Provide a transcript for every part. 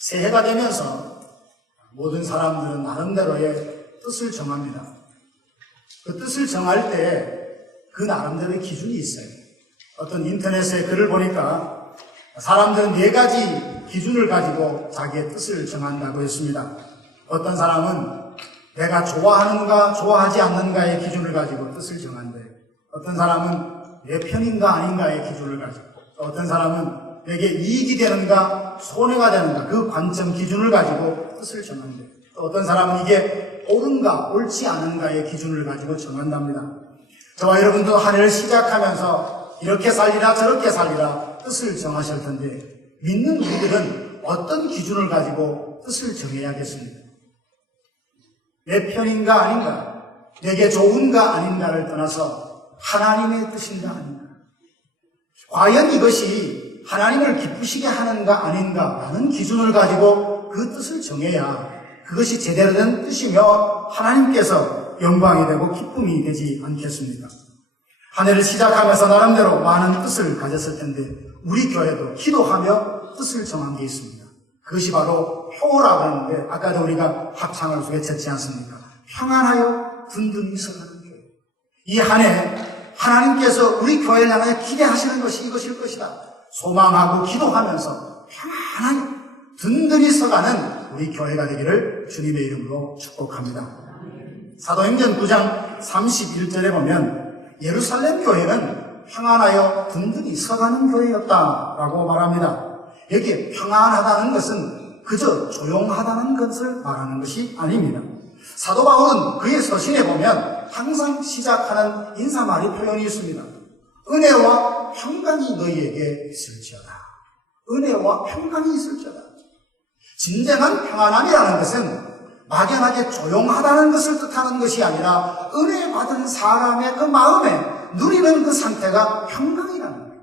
새해가 되면서 모든 사람들은 나름대로의 뜻을 정합니다. 그 뜻을 정할 때 그 나름대로의 기준이 있어요. 어떤 인터넷에 글을 보니까 사람들은 4가지 기준을 가지고 자기의 뜻을 정한다고 했습니다. 어떤 사람은 내가 좋아하는가 좋아하지 않는가의 기준을 가지고 뜻을 정한대. 어떤 사람은 내 편인가 아닌가의 기준을 가지고, 어떤 사람은 내게 이익이 되는가 손해가 되는가 그 관점 기준을 가지고 뜻을 정한대. 또 어떤 사람은 이게 옳은가 옳지 않은가의 기준을 가지고 정한답니다. 저와 여러분도 한 해를 시작하면서 이렇게 살리라 저렇게 살리라 뜻을 정하실 텐데, 믿는 우리들은 어떤 기준을 가지고 뜻을 정해야겠습니까? 내 편인가 아닌가, 내게 좋은가 아닌가를 떠나서 하나님의 뜻인가 아닌가, 과연 이것이 하나님을 기쁘시게 하는가 아닌가라는 기준을 가지고 그 뜻을 정해야 그것이 제대로 된 뜻이며 하나님께서 영광이 되고 기쁨이 되지 않겠습니까? 한 해를 시작하면서 나름대로 많은 뜻을 가졌을 텐데, 우리 교회도 기도하며 뜻을 정한 게 있습니다. 그것이 바로 표라고 하는데, 아까도 우리가 합창을 외쳤지 않습니까? 평안하여 든든히 서가는 교회. 이 한 해 하나님께서 우리 교회를 향해 기대하시는 것이 이것일 것이다. 소망하고 기도하면서 평안하게 든든히 서가는 우리 교회가 되기를 주님의 이름으로 축복합니다. 사도행전 9장 31절에 보면 예루살렘 교회는 평안하여 든든히 서가는 교회였다라고 말합니다. 여기에 평안하다는 것은 그저 조용하다는 것을 말하는 것이 아닙니다. 사도 바울은 그의 서신에 보면 항상 시작하는 인사말이 표현이 있습니다. 은혜와 평강이 너희에게 있을지어다. 은혜와 평강이 있을지어다. 진정한 평안함이라는 것은 막연하게 조용하다는 것을 뜻하는 것이 아니라 은혜 받은 사람의 그 마음에 누리는 그 상태가 평강이라는 거예요.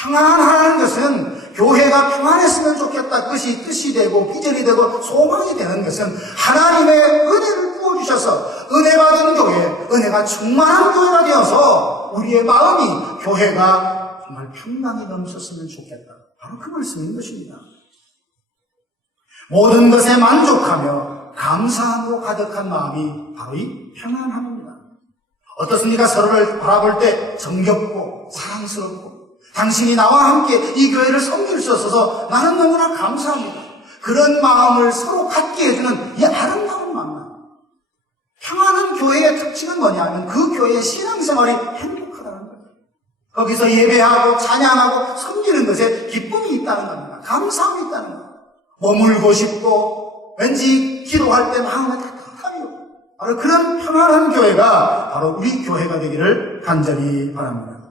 평안하는 것은 교회가 평안했으면 좋겠다. 그것이 뜻이 되고 비전이 되고 소망이 되는 것은 하나님의 은혜를 부어주셔서 은혜 받은 교회, 은혜가 충만한 교회가 되어서 우리의 마음이 교회가 정말 평강이 넘쳤으면 좋겠다. 바로 그 말씀인 것입니다. 모든 것에 만족하며 감사하고 가득한 마음이 바로 이 평안함입니다. 어떻습니까? 서로를 바라볼 때 정겹고 사랑스럽고, 당신이 나와 함께 이 교회를 섬길 수 있어서 나는 너무나 감사합니다. 그런 마음을 서로 갖게 해주는 이 아름다운 만남. 평안한 교회의 특징은 뭐냐면 그 교회의 신앙생활이 행복하다는 거예요. 거기서 예배하고 찬양하고 섬기는 것에 기쁨이 있다는 겁니다. 감사함이 있다는 거예요. 머물고 싶고 왠지 기도할 때 마음에 따뜻함이 오고, 바로 그런 평안한 교회가 바로 우리 교회가 되기를 간절히 바랍니다.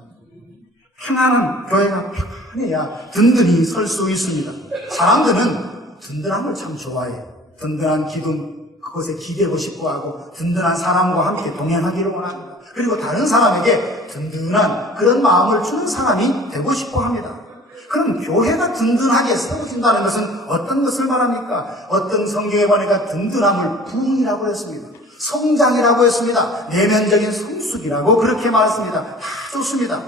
평안한 교회가 평안해야 든든히 설 수 있습니다. 사람들은 든든함을 참 좋아해요. 든든한 기둥, 그것에 기대고 싶어 하고 든든한 사람과 함께 동행하기를 원합니다. 그리고 다른 사람에게 든든한 그런 마음을 주는 사람이 되고 싶어 합니다. 그럼 교회가 든든하게 세워진다는 것은 어떤 것을 말합니까? 어떤 성경에 보니까 든든함을 부흥이라고 했습니다. 성장이라고 했습니다. 내면적인 성숙이라고 그렇게 말했습니다. 다 좋습니다.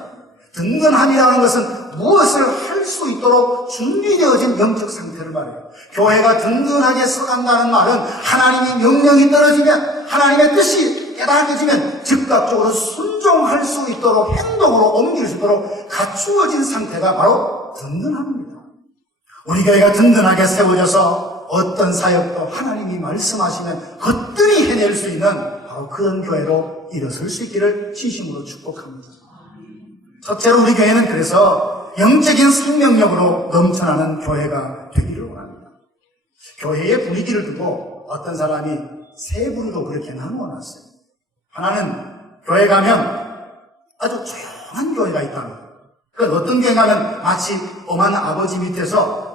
든든함이라는 것은 무엇을 할 수 있도록 준비되어진 영적 상태를 말해요. 교회가 든든하게 서간다는 말은 하나님이 명령이 떨어지면, 하나님의 뜻이 깨달아지면 즉각적으로 순종할 수 있도록 행동으로 옮길 수 있도록 갖추어진 상태가 바로 든든함입니다. 우리 교회가 든든하게 세워져서 어떤 사역도 하나님이 말씀하시면 거뜬히 해낼 수 있는 바로 그런 교회로 일어설 수 있기를 진심으로 축복합니다. 첫째로 우리 교회는 그래서 영적인 생명력으로 넘쳐나는 교회가 되기를 원합니다. 교회의 분위기를 두고 어떤 사람이 세 부류로 그렇게 나누어놨어요. 하나는 교회 가면 아주 조용한 교회가 있다는 거예요. 그러니까 어떤 교회 가면 마치 엄한 아버지 밑에서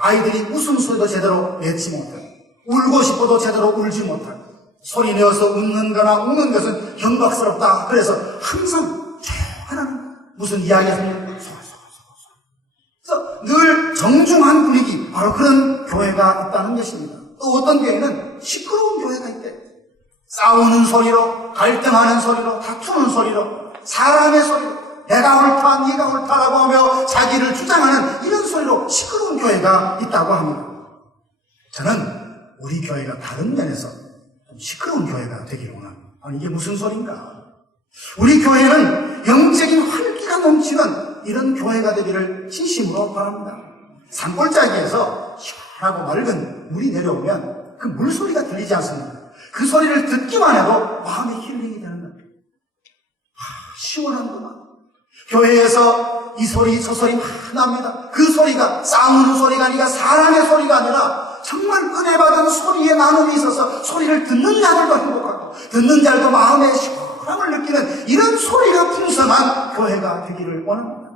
아이들이 웃음소리도 제대로 내지 못하고, 울고 싶어도 제대로 울지 못하고, 소리 내어서 웃는 거나 우는 것은 경박스럽다. 그래서 항상 조용하라는 거예요. 무슨 이야기하면 그래서 늘 정중한 분위기, 바로 그런 교회가 있다는 것입니다. 또 어떤 교회는 시끄러운 교회가 있대. 싸우는 소리로, 갈등하는 소리로, 다투는 소리로, 사람의 소리로, 내가 옳다, 네가 옳다라고 하며 자기를 주장하는 이런 소리로 시끄러운 교회가 있다고 합니다. 저는 우리 교회가 다른 면에서 좀 시끄러운 교회가 되기를 원합니다. 아니, 이게 무슨 소린가? 우리 교회는 영적인 활기가 넘치는 이런 교회가 되기를 진심으로 바랍니다. 산골짜기에서 시원하고 맑은 물이 내려오면 그 물소리가 들리지 않습니까? 그 소리를 듣기만 해도 마음이 힐링이 되는 겁니다. 시원한구나. 교회에서 이 소리 저 소리 막 납니다. 그 소리가 싸우는 소리가 아니라 사람의 소리가 아니라 정말 은혜 받은 소리의 나눔이 있어서 소리를 듣는 자들도 행복하고 듣는 자들도 마음의 시원함을 느끼는 이런 소리가 풍성한 교회가 되기를 원합니다.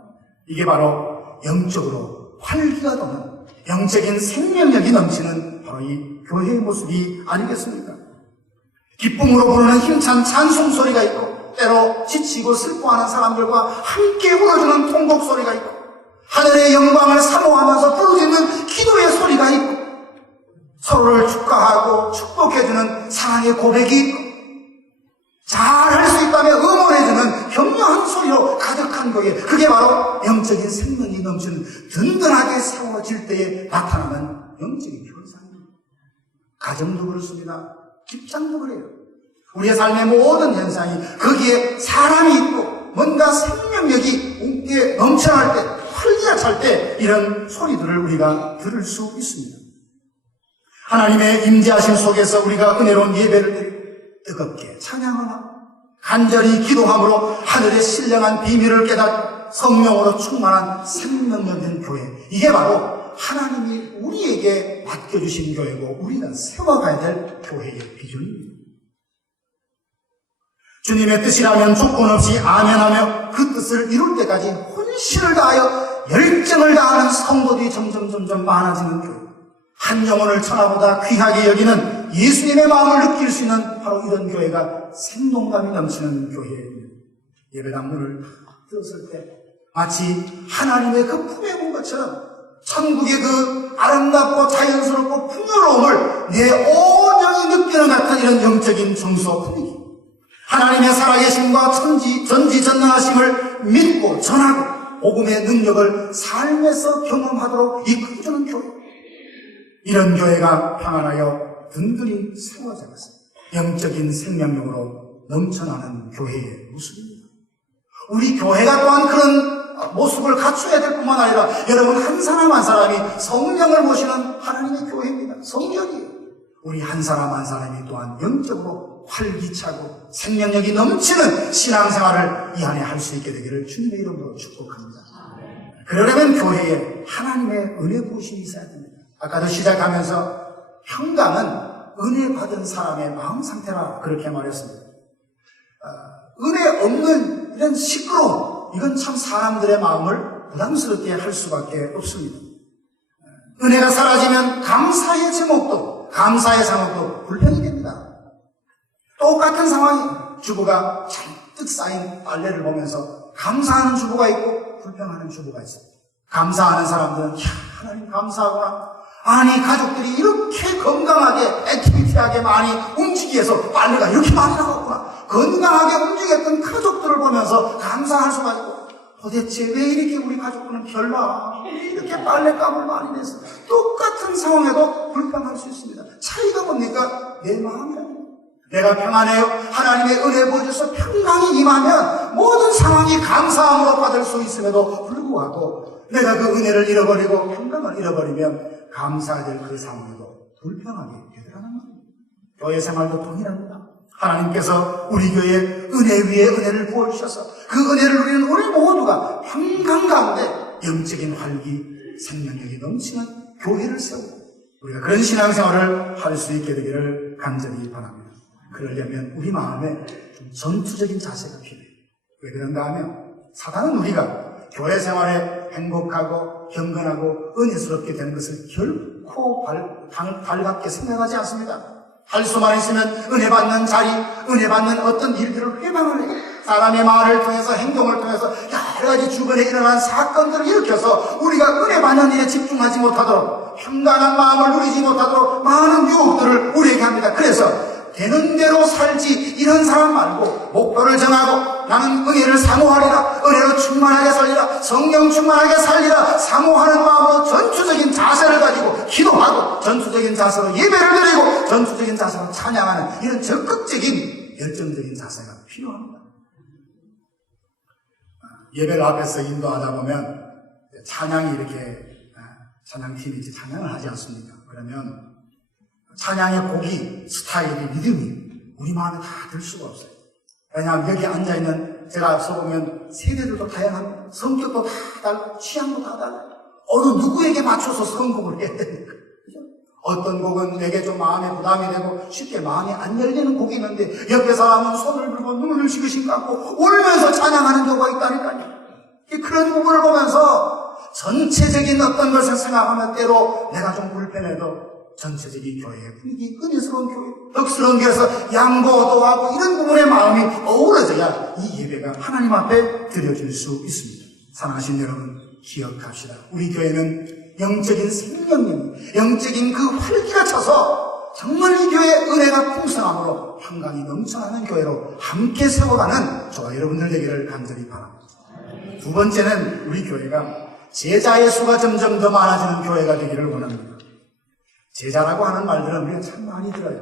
이게 바로 영적으로 활기가 도는 영적인 생명력이 넘치는 바로 이 교회의 모습이 아니겠습니까? 기쁨으로 부르는 힘찬 찬송 소리가 있고 때로 지치고 슬퍼하는 사람들과 함께 울어주는 통곡 소리가 있고 하늘의 영광을 사모하면서 부르짖는 기도의 소리가 있고 서로를 축하하고 축복해주는 사랑의 고백이 있고 잘할 수 있다며 응원해주는 격려한 소리로 가득한 교회, 그게 바로 영적인 생명이 넘치는 든든하게 세워질 때에 나타나는 영적인 현상입니다. 가정도 그렇습니다. 직장도 그래요. 우리의 삶의 모든 현상이 거기에 사람이 있고 뭔가 생명력이 넘쳐날 때, 활기가 찰 때 이런 소리들을 우리가 들을 수 있습니다. 하나님의 임재하심 속에서 우리가 은혜로운 예배를 드리고 뜨겁게 찬양하나 간절히 기도함으로 하늘의 신령한 비밀을 깨닫고 성령으로 충만한 생명력인 교회, 이게 바로 하나님이 우리에게 맡겨주신 교회고 우리가 세워가야 될 교회의 비전입니다. 주님의 뜻이라면 조건 없이 아멘하며 그 뜻을 이룰 때까지 혼신을 다하여 열정을 다하는 성도들이 점점 많아지는 교회, 한 영혼을 천하보다 귀하게 여기는 예수님의 마음을 느낄 수 있는 바로 이런 교회가 생동감이 넘치는 교회입니다. 예배당 문을 떴을 때 마치 하나님의 그 품에 온 것처럼 천국의 그 아름답고 자연스럽고 풍요로움을 내 온 영이 느끼는 같은 이런 영적인 정서 분위기, 하나님의 살아계심과 전지전능하심을 믿고 전하고 복음의 능력을 삶에서 경험하도록 이끌어주는 교회, 이런 교회가 평안하여 든든히 세워져서 영적인 생명력으로 넘쳐나는 교회의 모습입니다. 우리 교회가 또한 그런 모습을 갖춰야 될 뿐만 아니라 여러분 한 사람 한 사람이 성령을 모시는 하나님의 교회입니다. 성령이에요. 우리 한 사람 한 사람이 또한 영적으로 활기차고 생명력이 넘치는 신앙생활을 이 안에 할 수 있게 되기를 주님의 이름으로 축복합니다. 그러려면 교회에 하나님의 은혜 부으심이 있어야 됩니다. 아까도 시작하면서 평강은 은혜 받은 사람의 마음 상태라 그렇게 말했습니다. 은혜 없는 이런 시끄러움, 이건 참 사람들의 마음을 부담스럽게 할 수밖에 없습니다. 은혜가 사라지면 감사의 제목도, 감사의 상황도 불편이 됩니다. 똑같은 상황이 주부가 잔뜩 쌓인 빨래를 보면서 감사하는 주부가 있고 불평하는 주부가 있습니다. 감사하는 사람들은 하나님 감사하구나. 아니 가족들이 이렇게 건강하게 액티비티하게 많이 움직이기 위해서 빨래가 이렇게 많이 나갔구나. 건강하게 움직였던 가족들을 보면서 감사할 수가 있고, 도대체 왜 이렇게 우리 가족들은 별나 이렇게 빨래감을 많이 내서 똑같은 상황에도 불평할 수 있습니다. 차이가 뭡니까? 내 마음이랍니다. 내가 평안해요. 하나님의 은혜 보여줘서 평강이 임하면 모든 상황이 감사함으로 받을 수 있음에도 불구하고 내가 그 은혜를 잃어버리고 평강을 잃어버리면 감사해야 될 그 상황에도 불평하게 되더라는 겁니다. 교회 생활도 동일합니다. 하나님께서 우리 교회에 은혜 위에 은혜를 부어주셔서 그 은혜를 누리는 우리 모두가 평강 가운데 영적인 활기, 생명력이 넘치는 교회를 세우고 우리가 그런 신앙생활을 할 수 있게 되기를 간절히 바랍니다. 그러려면 우리 마음에 좀 전투적인 자세가 필요해요. 왜 그런가 하면 사단은 우리가 교회 생활에 행복하고 경건하고 은혜스럽게 되는 것을 결코 달갑게 생각하지 않습니다. 할 수만 있으면 은혜 받는 자리, 은혜 받는 어떤 일들을 회방을 해요. 사람의 말을 통해서 행동을 통해서 여러 가지 주변에 일어난 사건들을 일으켜서 우리가 은혜 받는 일에 집중하지 못하도록, 평강한 마음을 누리지 못하도록 많은 유혹들을 우리에게 합니다. 그래서 되는 대로 살지 이런 사람 말고 목표를 정하고 나는 은혜를 사모하리라, 은혜로 충만하게 살리라, 성령 충만하게 살리라, 사모하는 마음으로 전투적인 자세를 가지고 기도하고 전투적인 자세로 예배를 드리고 전투적인 자세로 찬양하는 이런 적극적인 열정적인 자세가 필요합니다. 예배를 앞에서 인도하다 보면 찬양이 이렇게 찬양팀이 이제 찬양을 하지 않습니까? 그러면 찬양의 곡이, 스타일이, 리듬이 우리 마음에 다 들 수가 없어요. 왜냐하면 여기 앉아있는, 제가 앞서 보면 세대들도 다양한, 성격도 다 달라, 취향도 다 달라. 어느 누구에게 맞춰서 선곡을 해야 됩니까? 어떤 곡은 내게 좀 마음에 부담이 되고 쉽게 마음이 안 열리는 곡이 있는데 옆에 사람은 손을 들고 눈을 지그시 감고 울면서 찬양하는 경우가 있다니까요. 그런 부분을 보면서 전체적인 어떤 것을 생각하면 때로 내가 좀 불편해도 전체적인 교회의 분위기, 은혜스러운 교회, 덕스러운 교회에서 양보도 하고 이런 부분의 마음이 어우러져야 이 예배가 하나님 앞에 드려질 수 있습니다. 사랑하신 여러분, 기억합시다. 우리 교회는 영적인 생명력, 영적인 그 활기가 차서 정말 이 교회의 은혜가 풍성함으로 한강이 넘쳐나는 교회로 함께 세워가는 저와 여러분들 되기를 간절히 바랍니다. 두 번째는 우리 교회가 제자의 수가 점점 더 많아지는 교회가 되기를 원합니다. 제자라고 하는 말들은 우리가 참 많이 들어요.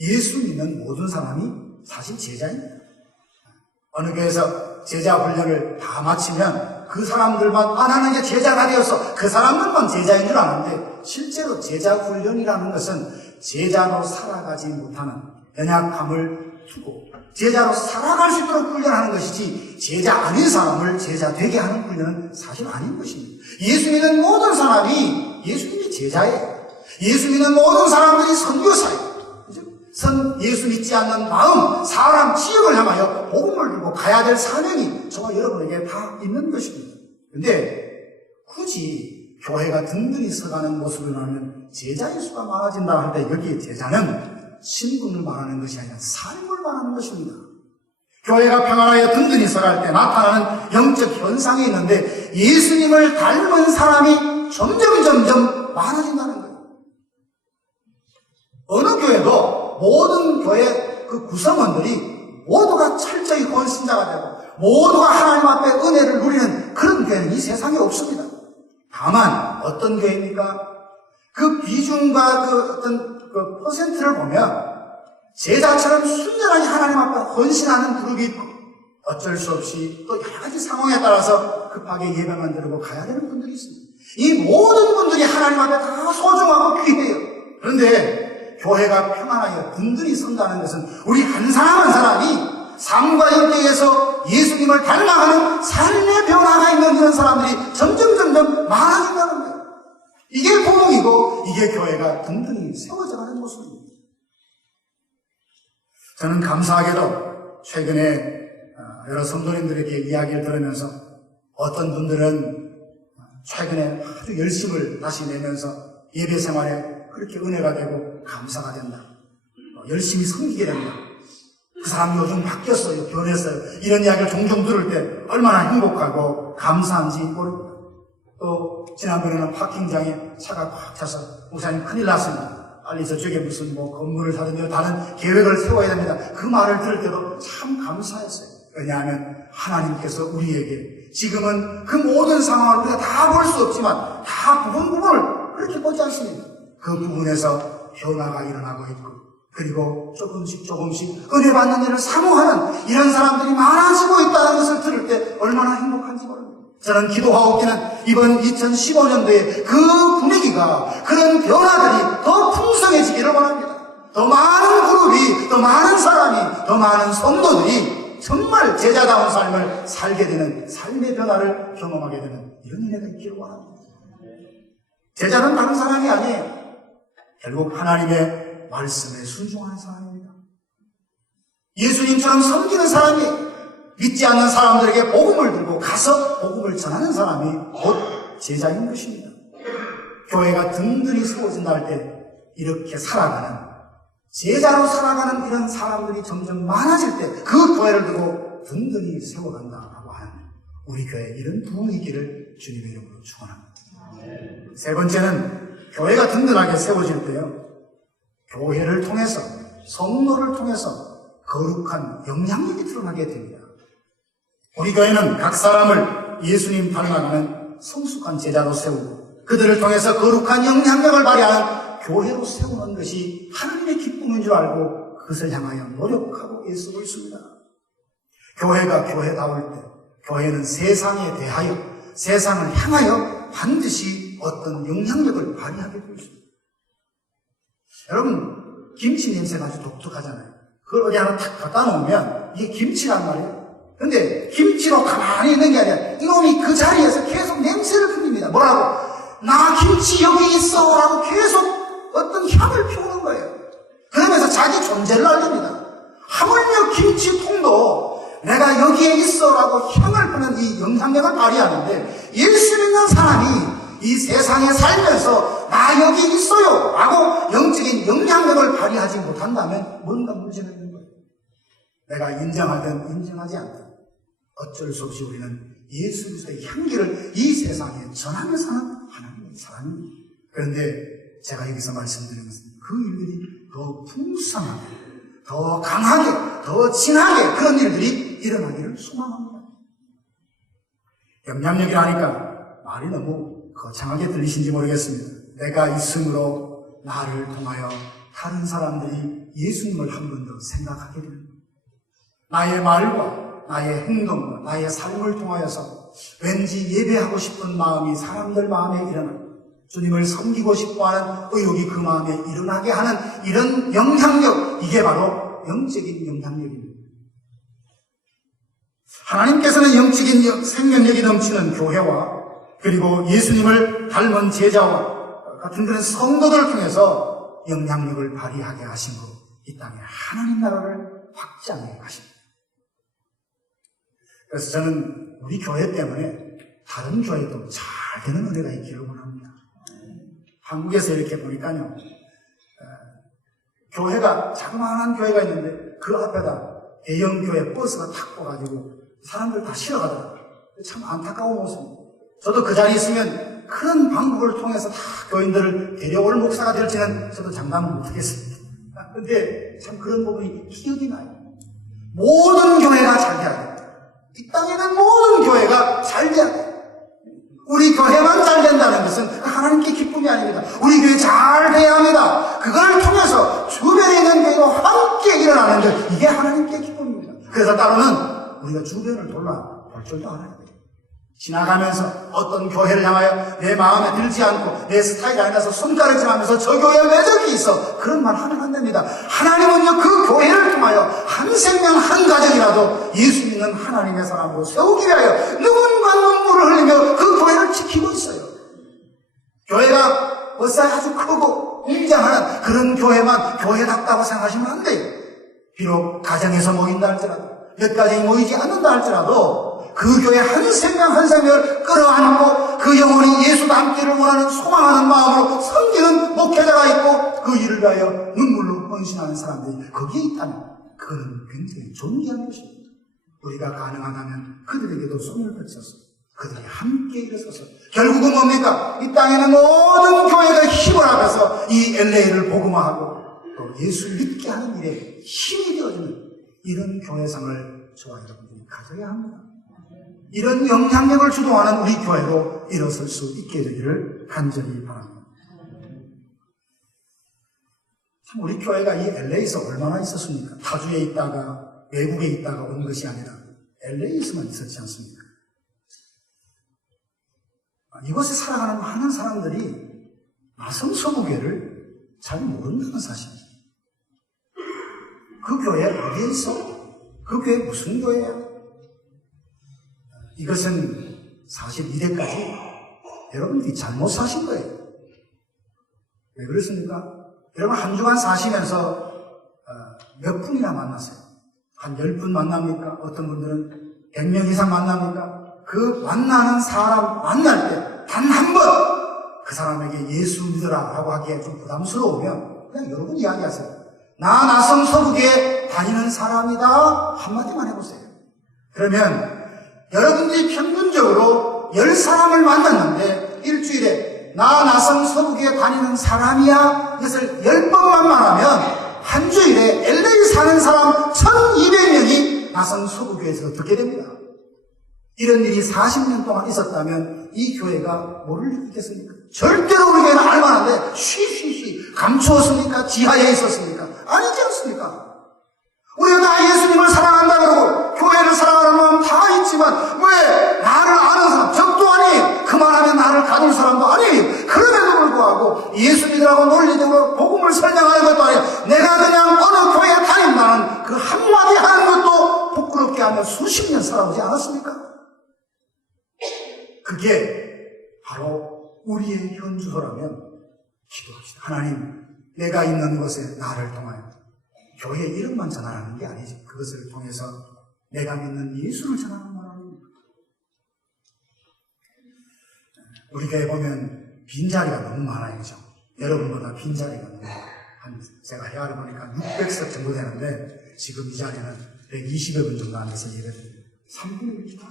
예수 믿는 모든 사람이 사실 제자입니다. 어느 교회에서 제자 훈련을 다 마치면 그 사람들만 나는 이제 제자가 되어서 그 사람들만 제자인 줄 아는데 실제로 제자 훈련이라는 것은 제자로 살아가지 못하는 연약함을 두고 제자로 살아갈 수 있도록 훈련하는 것이지 제자 아닌 사람을 제자 되게 하는 훈련은 사실 아닌 것입니다. 예수 믿는 모든 사람이 예수님이 제자예요. 예수 믿는 모든 사람들이 선교사예요. 예수 믿지 않는 마음, 사람, 지역을 향하여 복음을 들고 가야 될 사명이 저와 여러분에게 다 있는 것입니다. 그런데 굳이 교회가 든든히 서가는 모습을 하면 제자의 수가 많아진다 할 때 여기에 제자는 신분을 말하는 것이 아니라 삶을 말하는 것입니다. 교회가 평안하여 든든히 서갈 때 나타나는 영적 현상이 있는데 예수님을 닮은 사람이 점점 많아진다는 거예요. 어느 교회도 모든 교회 그 구성원들이 모두가 철저히 헌신자가 되고 모두가 하나님 앞에 은혜를 누리는 그런 교회는 이 세상에 없습니다. 다만 어떤 교회입니까? 그 비중과 그 어떤 그 퍼센트를 보면 제자처럼 순전하게 하나님 앞에 헌신하는 그룹이 있고 어쩔 수 없이 또 여러 가지 상황에 따라서 급하게 예배만 드리고 가야 되는 분들이 있습니다. 이 모든 분들이 하나님 앞에 다 소중하고 귀해요. 그런데 교회가 평안하여 든든히 선다는 것은 우리 한 사람 한 사람이 삶과 인격에서 예수님을 닮아가는 삶의 변화가 있는 이런 사람들이 점점 많아진다는 거예요. 이게 부흥이고 이게 교회가 든든히 세워져가는 모습입니다. 저는 감사하게도 최근에 여러 성도님들에게 이야기를 들으면서 어떤 분들은 최근에 아주 열심을 다시 내면서 예배 생활에 그렇게 은혜가 되고 감사가 된다. 열심히 섬기게 된다. 그 사람이 요즘 바뀌었어요. 변했어요. 이런 이야기를 종종 들을 때 얼마나 행복하고 감사한지 모릅니다. 또 지난번에는 파킹장에 차가 꽉 차서 목사님 큰일 났습니다. 빨리 저쪽에 무슨 건물을 사든지 다른 계획을 세워야 됩니다. 그 말을 들을 때도 참 감사했어요. 왜냐하면 하나님께서 우리에게 지금은 그 모든 상황을 우리가 다 볼 수 없지만 다 부분을 그렇게 보지 않습니다. 그 부분에서 변화가 일어나고 있고 그리고 조금씩 은혜 받는 일을 사모하는 이런 사람들이 많아지고 있다는 것을 들을 때 얼마나 행복한지 모릅니다. 저는 기도하고 있기는 이번 2015년도에 그 분위기가 그런 변화들이 더 풍성해지기를 원합니다. 더 많은 그룹이, 더 많은 사람이, 더 많은 성도들이 정말 제자다운 삶을 살게 되는 삶의 변화를 경험하게 되는 이런 은혜가 있기를 원합니다. 제자는 다른 사람이 아니에요. 결국 하나님의 말씀에 순종하는 사람입니다. 예수님처럼 섬기는 사람이 믿지 않는 사람들에게 복음을 들고 가서 복음을 전하는 사람이 곧 제자인 것입니다. 교회가 든든히 세워진다 할 때 이렇게 살아가는 제자로 살아가는 이런 사람들이 점점 많아질 때 그 교회를 두고 든든히 세워간다라고 하는 우리 교회에 이런 부흥이 있기를 주님의 이름으로 축원합니다. 세 번째는 교회가 든든하게 세워질 때요. 교회를 통해서, 성도를 통해서 거룩한 영향력이 드러나게 됩니다. 우리 교회는 각 사람을 예수님 닮아가는 성숙한 제자로 세우고 그들을 통해서 거룩한 영향력을 발휘하는 교회로 세우는 것이 하나님의 기쁨인 줄 알고 그것을 향하여 노력하고 애쓰고 있습니다. 교회가 교회다울 때 교회는 세상에 대하여, 세상을 향하여 반드시 어떤 영향력을 발휘하게 되어 있습니다. 여러분, 김치 냄새가 아주 독특하잖아요. 그걸 어디 하나 탁 갖다 놓으면 이게 김치란 말이에요. 근데 김치로 가만히 있는 게 아니라 이놈이 그 자리에서 계속 냄새를 풍깁니다. 뭐라고? 나 김치 여기 있어 라고 계속 어떤 향을 피우는 거예요. 그러면서 자기 존재를 알립니다. 하물며 김치통도 내가 여기에 있어 라고 향을 푸는 이 영향력을 발휘하는데, 예수 믿는 사람이 이 세상에 살면서 나 여기 있어요 라고 영적인 영향력을 발휘하지 못한다면 뭔가 문제가 있는 거예요. 내가 인정하든 인정하지 않든 어쩔 수 없이 우리는 예수 그리스도의 향기를 이 세상에 전하며 사는 하나님의 사람입니다. 그런데 제가 여기서 말씀드리는 것은 그 일들이 더 풍성하게, 더 강하게, 더 진하게 그런 일들이 일어나기를 소망합니다. 영향력이라니까 말이 너무 거창하게 들리신지 모르겠습니다. 내가 있음으로 나를 통하여 다른 사람들이 예수님을 한 번 더 생각하게 됩니다. 나의 말과 나의 행동과 나의 삶을 통하여서 왠지 예배하고 싶은 마음이 사람들 마음에 일어나 주님을 섬기고 싶어하는 의욕이 그 마음에 일어나게 하는 이런 영향력, 이게 바로 영적인 영향력입니다. 하나님께서는 영적인 생명력이 넘치는 교회와 그리고 예수님을 닮은 제자와 같은 그런 성도들을 통해서 영향력을 발휘하게 하신 것, 이 땅에 하나님 나라를 확장해 가십니다. 그래서 저는 우리 교회 때문에 다른 교회도 잘 되는 은혜가 있기를 원합니다. 한국에서 이렇게 보니까요, 교회가, 자그마한 교회가 있는데 그 앞에다 대형 교회 버스가 탁 떠가지고 사람들 다 실어가더라고요. 참 안타까운 모습입니다. 저도 그 자리에 있으면 큰 방법을 통해서 다 교인들을 데려올 목사가 될지는 저도 장담을 못하겠습니다. 근데 참 그런 부분이 기억이 나요. 모든 교회가 잘 돼야 돼요. 이 땅에는 모든 교회가 잘 돼야 돼요. 우리 교회만 잘 된다는 것은 하나님께 기쁨이 아닙니다. 우리 교회 잘 돼야 합니다. 그걸 통해서 주변에 있는 교회도 함께 일어나는 것, 이게 하나님께 기쁨입니다. 그래서 따로는 우리가 주변을 볼 줄도 알아야 돼요. 지나가면서 어떤 교회를 향하여 내 마음에 들지 않고 내 스타일이 아니라서 손가락질하면서 저 교회에 왜 저기 있어? 그런 말 하면 안 됩니다. 하나님은요, 그 교회를 통하여 한 생명 한 가정이라도 예수 믿는 하나님의 사람으로 세우기 위하여 누군가 눈물을 흘리며 그 교회를 지키고 있어요. 교회가 벌써 아주 크고 웅장한 그런 교회만 교회답다고 생각하시면 안 돼요. 비록 가정에서 모인다 할지라도, 몇 가정이 모이지 않는다 할지라도 그 교회 한 생명 한 생명을 끌어안고 그 영혼이 예수 닮기를 원하는 소망하는 마음으로 섬기는 목회자가 있고 그 일을 위하여 눈물로 헌신하는 사람들이 거기에 있다면 그거는 굉장히 존귀한 것입니다. 우리가 가능하다면 그들에게도 손을 펼쳐서 그들이 함께 일어서서 결국은 뭡니까? 이 땅에는 모든 교회가 힘을 합해서 이 LA를 복음화하고 또 예수 믿게 하는 일에 힘이 되어주는 이런 교회상을 저와 여러분들이 가져야 합니다. 이런 영향력을 주도하는 우리 교회로 일어설 수 있게 되기를 간절히 바랍니다. 참 우리 교회가 이 LA에서 얼마나 있었습니까? 타주에 있다가 외국에 있다가 온 것이 아니라 LA에서만 있었지 않습니까? 이곳에 살아가는 많은 사람들이 마성서구교회를 잘 모른다는 사실입니다. 그 교회 어디에 있어? 그 교회 무슨 교회야? 이것은 사실 이때까지 여러분들이 잘못 사신 거예요. 왜 그렇습니까? 여러분 한 주간 사시면서 몇 분이나 만났어요? 한 10분 만납니까? 어떤 분들은 100명 이상 만납니까? 그 만나는 사람 만날 때 단 한 번 그 사람에게 예수 믿으라 라고 하기에 좀 부담스러우면 그냥 여러분 이야기하세요. 나 나성 서북에 다니는 사람이다 한마디만 해보세요. 그러면 여러분들이 평균적으로 10사람을 만났는데 일주일에 나 나성 서부교에 다니는 사람이야 이것을 10번만 말하면 한 주일에 LA 사는 사람 1200명이 나성 서부교에서 듣게 됩니다. 이런 일이 40년 동안 있었다면 이 교회가 뭐를 있겠습니까? 절대로 우리 교회는 알만한데 쉬쉬쉬 감추었습니까? 지하에 있었습니까? 아니지 않습니까? 우리가 다 예수님을 사랑한다 그러고 교회를 사랑하는 마음 다 있지만 왜 나를 아는 사람 적도 아니에요. 그만하면 나를 가둘 사람도 아니에요. 그럼에도 불구하고 예수 믿으라고 논리적으로 복음을 설명하는 것도 아니에요. 내가 그냥 어느 교회에 다닌다는 그 한마디 하는 것도 부끄럽게 하며 수십 년 살아오지 않았습니까? 그게 바로 우리의 현주소라면 기도합시다. 하나님, 내가 있는 곳에 나를 통하여 교회 이름만 전하는 게 아니지. 그것을 통해서 내가 믿는 예수를 전하는 거랍니다. 우리 교회 보면 빈자리가 너무 많아요. 그죠? 여러분보다 빈자리가 너무 제가 헤아려 보니까 600석 정도 되는데 지금 이 자리는 120여 분 정도 앉아서 예배드립니다. 3분의 1이다.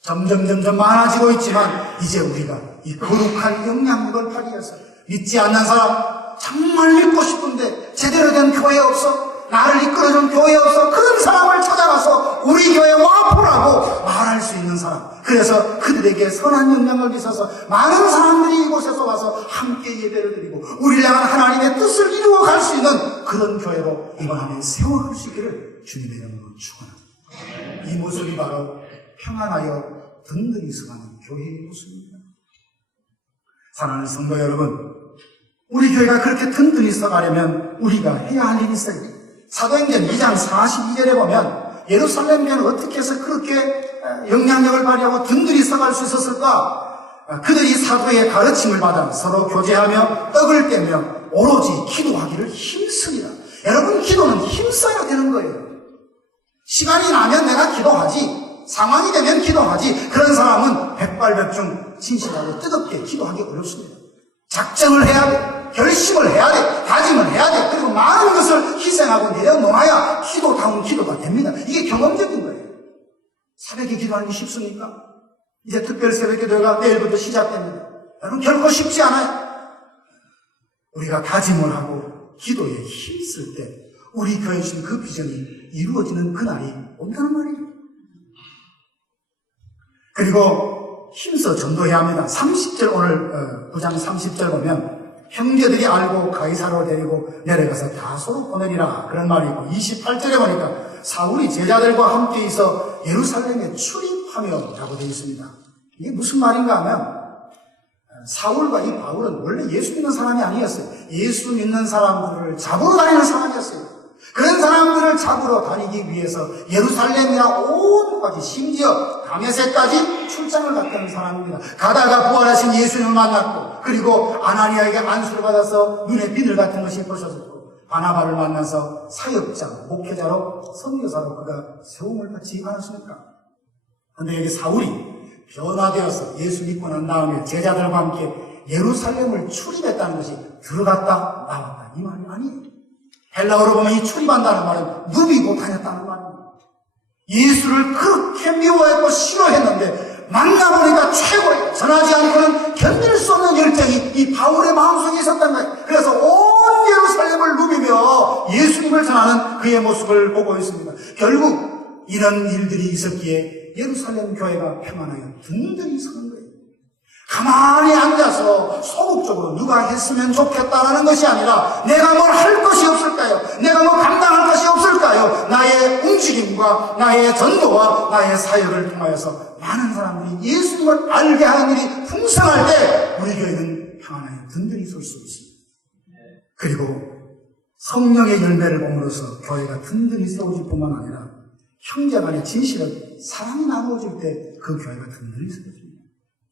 점점 많아지고 있지만 이제 우리가 이 거룩한 영향력을 발휘해서 믿지 않는 사람 정말 믿고 싶은데 제대로 된 교회 없어? 나를 이끌어준 교회 없어? 그런 사람을 찾아가서 우리 교회 와보라고 말할 수 있는 사람. 그래서 그들에게 선한 영향을 미쳐서 많은 사람들이 이곳에서 와서 함께 예배를 드리고 우리를 향한 하나님의 뜻을 이루어 갈 수 있는 그런 교회로 이번 한 해 세워갈 수 있기를 주님의 이름으로 축원합니다. 이 모습이 바로 평안하여 든든히 서가는 교회의 모습입니다. 사랑하는 성도 여러분, 우리 교회가 그렇게 든든히 서가려면 우리가 해야 할 일이 있어요. 사도행전 2장 42절에 보면 예루살렘 교회는 어떻게 해서 그렇게 영향력을 발휘하고 든든히 서갈 수 있었을까? 그들이 사도의 가르침을 받아 서로 교제하며 떡을 떼며 오로지 기도하기를 힘씁니다. 여러분, 기도는 힘써야 되는 거예요. 시간이 나면 내가 기도하지, 상황이 되면 기도하지, 그런 사람은 백발백중 진실하고 뜨겁게 기도하기 어렵습니다. 작정을 해야 돼. 결심을 해야 돼. 다짐을 해야 돼. 그리고 많은 것을 희생하고 내려놓아야 기도다운 기도가 됩니다. 이게 경험적인 거예요. 새벽에 기도하는 게 쉽습니까? 이제 특별 새벽 기도가 내일부터 시작됩니다. 여러분, 결코 쉽지 않아요. 우리가 다짐을 하고 기도에 힘쓸 때 우리 교회에 주신 그 비전이 이루어지는 그날이 온다는 말이에요. 그리고 힘써 전도해야 합니다. 30절 오늘 9장 30절 보면 형제들이 알고 가이사로 데리고 내려가서 다소로 보내리라 그런 말이 있고 28절에 보니까 사울이 제자들과 함께 있어 예루살렘에 출입하며 라고 되어 있습니다. 이게 무슨 말인가 하면 사울과 이 바울은 원래 예수 믿는 사람이 아니었어요. 예수 믿는 사람들을 잡으러 다니는 사람이었어요. 그런 사람들을 잡으러 다니기 위해서 예루살렘이나 온까지 심지어 다메섹까지 출장을 갔던 사람입니다. 가다가 부활하신 예수님을 만났고 그리고 아나니아에게 안수를 받아서 눈에 비늘 같은 것이 벗어졌고 바나바를 만나서 사역자, 목회자로 선교사로 그가 세움을 받지 않았습니까? 그런데 여기 사울이 변화되어서 예수 믿고 난 다음에 제자들과 함께 예루살렘을 출입했다는 것이 들어갔다 나왔다 이 말이 아니에요. 헬라어로 보면 이 출입한다는 말은 누비고 다녔다는 말입니다. 예수를 그렇게 미워했고 싫어했는데 만나보니까 최고예요. 전하지 않고는 견딜 수 없는 열정이 이 바울의 마음속에 있었단 말이에요. 그래서 온 예루살렘을 누비며 예수님을 전하는 그의 모습을 보고 있습니다. 결국 이런 일들이 있었기에 예루살렘 교회가 평안하여 든든히 서는 거예요. 가만히 앉아서 소극적으로 누가 했으면 좋겠다라는 것이 아니라 내가 뭘 할 것이 없을까요? 내가 뭐 감당할 것이 없을까요? 나의 움직임과 나의 전도와 나의 사역을 통하여서 많은 사람들이 예수님을 알게 하는 일이 풍성할 때 우리 교회는 평안하여 든든히 설 수 있습니다. 그리고 성령의 열매를 봄으로써 교회가 든든히 세워질 뿐만 아니라 형제간의 진실은 사랑이 나누어질 때 그 교회가 든든히 세워집니다.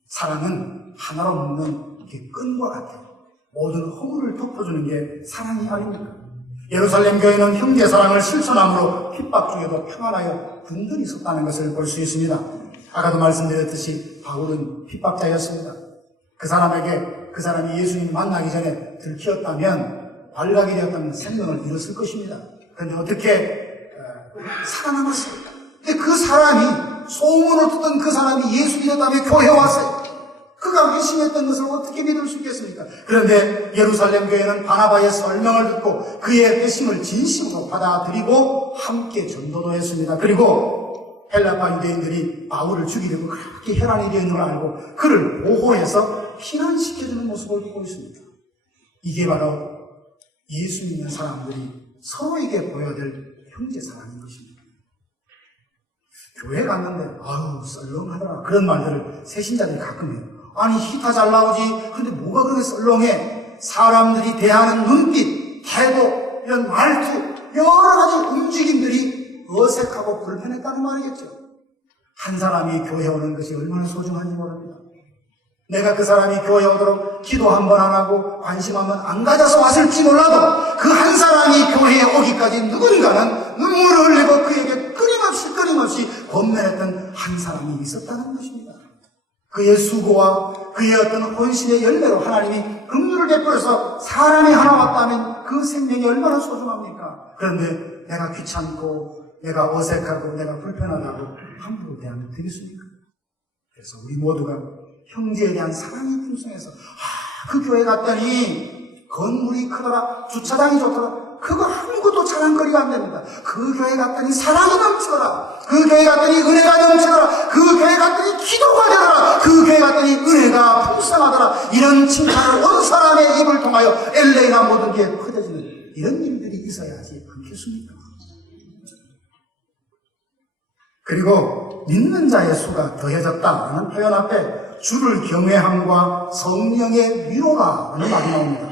사랑은 하나로 묶는 끈과 같아요. 모든 허물을 덮어주는 게 사랑이 아닙니까? 예루살렘 교회는 형제 사랑을 실천함으로 핍박 중에도 평안하여 든든히 섰다는 것을 볼 수 있습니다. 아까도 말씀드렸듯이 바울은 핍박자였습니다. 그 사람이 예수님 만나기 전에 들키었다면 발각이 되었다면 생명을 잃었을 것입니다. 그런데 어떻게 살아남았습니까? 근데 그 사람이 소문을 듣던 그 사람이 예수 믿었다며 교회에 왔어요. 그가 회심했던 것을 어떻게 믿을 수 있겠습니까? 그런데 예루살렘 교회는 바나바의 설명을 듣고 그의 회심을 진심으로 받아들이고 함께 전도도 했습니다. 그리고 헬라파 유대인들이 바울을 죽이려고 그렇게 혈안이 되어 있는 걸 알고 그를 보호해서 피난시켜주는 모습을 보고 있습니다. 이게 바로 예수 믿는 사람들이 서로에게 보여야 될 형제 사랑인 것입니다. 교회 갔는데 아유 썰렁하더라 그런 말들을 새신자들이 가끔 해요. 아니 히타 잘 나오지 근데 뭐가 그렇게 썰렁해. 사람들이 대하는 눈빛, 태도, 이런 말투 여러 가지 움직임들이 어색하고 불편했다는 말이겠죠. 한 사람이 교회 오는 것이 얼마나 소중한지 모릅니다. 내가 그 사람이 교회 오도록 기도 한 번 안 하고 관심 한 번 안 가져서 왔을지 몰라도 그 한 사람이 교회에 오기까지 누군가는 눈물을 흘리고 그에게 끊임없이 권면했던 한 사람이 있었다는 것입니다. 그의 수고와 그의 어떤 헌신의 열매로 하나님이 긍휼을 베풀어서 사람이 하나 왔다면 그 생명이 얼마나 소중합니까? 그런데 내가 귀찮고 내가 어색하고 내가 불편하다고 함부로 대하면 되겠습니까? 그래서 우리 모두가 형제에 대한 사랑이 풍성해서 그 교회 갔더니 건물이 크더라 주차장이 좋더라 그거 아무것도 자랑거리가 안 됩니다. 그 교회 갔더니 사랑이 넘치더라 그 교회 갔더니 은혜가 넘치더라 그 교회 갔더니 기도가 되더라 그 교회 갔더니 은혜가 풍성하더라 이런 칭찬을 온 사람의 입을 통하여 LA나 모든 게 퍼져지는 이런 일들이 있어야 하지 않겠습니까? 그리고 믿는 자의 수가 더해졌다라는 표현 앞에 주를 경외함과 성령의 위로라는 말이 나옵니다.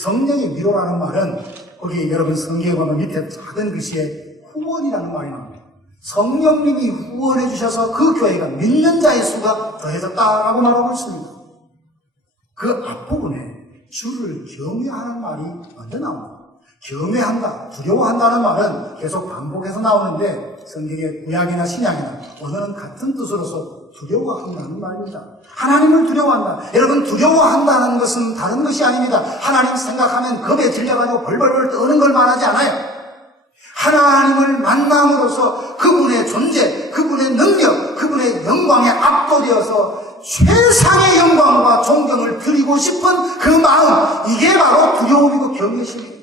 성령의 위로라는 말은 거기 여러분 성경에 보면 밑에 작은 글씨에 후원이라는 말이 나옵니다. 성령님이 후원해 주셔서 그 교회가 믿는 자의 수가 더해졌다라고 말하고 있습니다. 그 앞부분에 주를 경외하는 말이 먼저 나옵니다. 경외한다, 두려워한다는 말은 계속 반복해서 나오는데 성경의 구약이나 신약이나 언어는 같은 뜻으로서 두려워한다는 말입니다. 하나님을 두려워한다. 여러분 두려워한다는 것은 다른 것이 아닙니다. 하나님 생각하면 겁에 질려가지고 벌벌벌 떠는 걸 말하지 않아요. 하나님을 만남으로써 그분의 존재, 그분의 능력, 그분의 영광에 압도되어서 최상의 영광과 존경을 드리고 싶은 그 마음, 이게 바로 두려움이고 경외심이에요.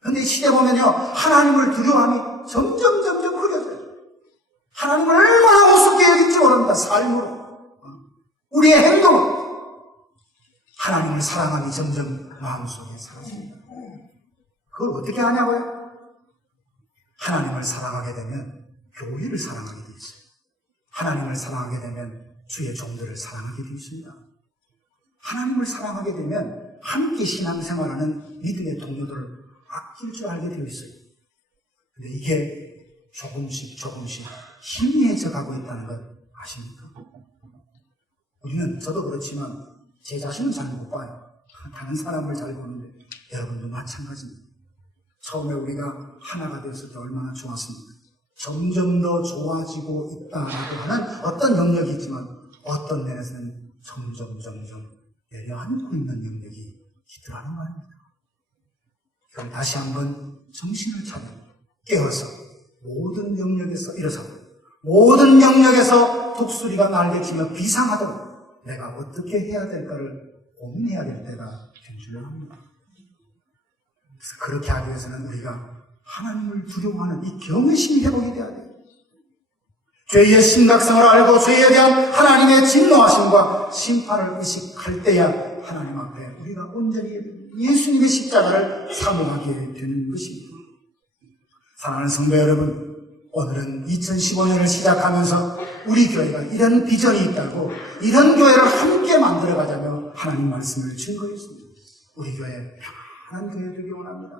그런데 시대 보면요, 하나님을 두려워함이 점점 흐려져요. 하나님을 얼마나 우습게 여긴지 모릅니다. 삶으로. 우리의 행동은 하나님을 사랑함이 점점 마음속에 사라집니다. 그걸 어떻게 하냐고요? 하나님을 사랑하게 되면 교회를 사랑하게 되어 있어요. 하나님을 사랑하게 되면 주의 종들을 사랑하게 되어 있습니다. 하나님을 사랑하게 되면 함께 신앙생활하는 믿음의 동료들을 아낄 줄 알게 되어 있어요. 근데 이게 조금씩 희미해져 가고 있다는 것 아십니까? 우리는 저도 그렇지만 제 자신은 잘 못 봐요. 다른 사람을 잘 보는데 여러분도 마찬가지입니다. 처음에 우리가 하나가 되었을 때 얼마나 좋았습니까? 점점 더 좋아지고 있다라고 하는 어떤 영역이 있지만 어떤 면에서는 점점 내려앉고 있는 영역이 있더라는 말입니다. 그럼 다시 한번 정신을 차려 깨어서 모든 영역에서 일어서 모든 영역에서 독수리가 날개치며 비상하도록 내가 어떻게 해야 될까를 고민해야 될 때가 된 줄 압니다. 그래서 그렇게 하기 위해서는 우리가 하나님을 두려워하는 이 경외심이 회복이 돼야 돼요. 죄의 심각성을 알고 죄에 대한 하나님의 진노하심과 심판을 의식할 때야 하나님 앞에 우리가 온전히 예수님의 십자가를 사모하게 되는 것입니다. 사랑하는 성도 여러분, 오늘은 2015년을 시작하면서 우리 교회가 이런 비전이 있다고 이런 교회를 함께 만들어가자며 하나님 말씀을 증거했습니다. 우리 교회 평안한 교회 되기 원합니다.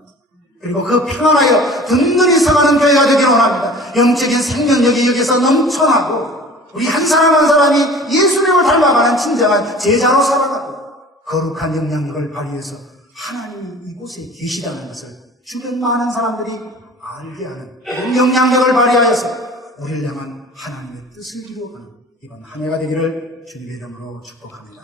그리고 그 평안하여 든든히 서가는 교회가 되기를 원합니다. 영적인 생명력이 여기서 넘쳐나고 우리 한 사람 한 사람이 예수님을 닮아가는 진정한 제자로 살아가고 거룩한 영향력을 발휘해서 하나님이 이곳에 계시다는 것을 주변 많은 사람들이 알게 하는 그런 영향력을 발휘하여서 우리를 향한 하나님의 뜻을 이루어가는 이번 한 해가 되기를 주님의 이름으로 축복합니다.